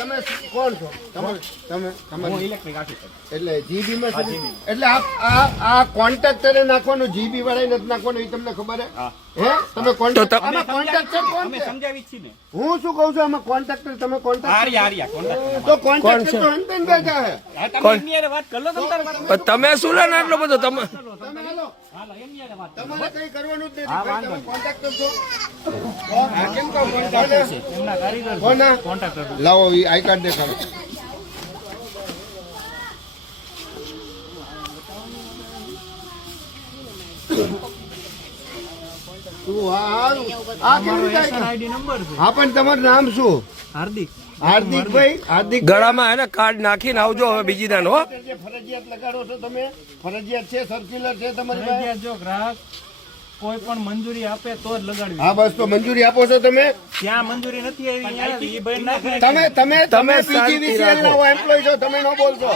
તમે કોણ છો? તમે ઇલેક્ટ્રિક આર્ટિકલ એટલે જીબી માં એટલે આ કોન્ટ્રાક્ટરે નાખવાનું, જીબી વાળા નથી નાખવાનું, એ તમને ખબર હે? તમે કોન્ટ્રાક્ટર કોણ છે? સમજાવી છીએ ને. હું શું કઉ છું, આમાં કોન્ટ્રાક્ટર તમે કોન્ટ્રાક્ટર તો કોન્ટ્રાક્ટર તો અંતન બેઠા હે. વાત કરો તમે. તમે શું લે આટલો બધો તમે તમારે કઈ કરવાનું જ નથી, તમે કોન્ટ્રાક્ટર છો. કેમ કહો એમના કારીગર કોના? કોન્ટ્રાક્ટર. લાવો ઈ આઈ કાર્ડ દેખાડો. હા પણ તમારું નામ શું? હાર્દિકભાઈ. હાર્દિક ગળામાં એને કાર્ડ નાખીને આવજો હવે બીજી દાન. હો, ફરજિયાત લગાડો છો તમે? ફરજિયાત છે, સર્ક્યુલર છે તમારી પાસે? જો ગ્રાહક કોઈ પણ મંજૂરી આપે તો જ લગાડવી. હા બસ, તો મંજૂરી આપો છો તમે? ત્યાં મંજૂરી નથી આવી. એ ભાઈ નાખે. તમે પીજીવીસીએલ ના એમ્પ્લોય છો, તમે ન બોલશો.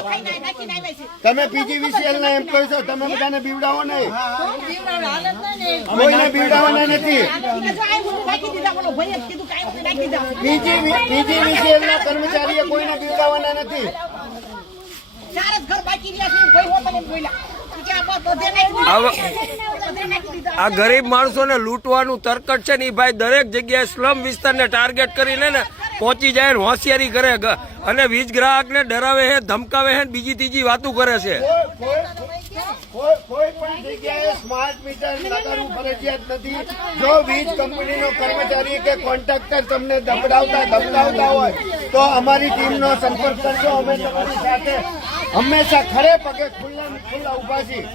તમે પીજીવીસીએલ ના એમ્પ્લોય છો, તમે બધાને બીવડાવો નહીં. કોઈને બીવડાવવાના નથી. પીજીવીસીએલ ના કર્મચારીએ કોઈને બીવડાવવાના નથી. આ ગરીબ માણસોને લૂંટવાનું તરકટ છે ને, ભાઈ દરેક જગ્યાએ સ્લમ વિસ્તારને ટાર્ગેટ કરીને ને પહોંચી જાય ને હોશિયારી કરે અને વીજ ગ્રાહકને ડરાવે છે, ધમકાવે છે, બીજી ત્રીજી વાતો કરે છે. કોઈ પણ જગ્યાએ સ્માર્ટ મીટર લગાડવું ફરજિયાત નથી. જો વીજ કંપનીનો કર્મચારી કે કોન્ટ્રાક્ટર તમને ધમકાવતા હોય તો અમારી ટીમનો સંપર્ક કરજો. અમે તમારી સાથે હંમેશા ખડે પગે ખુલ્લા ઉભા છીએ.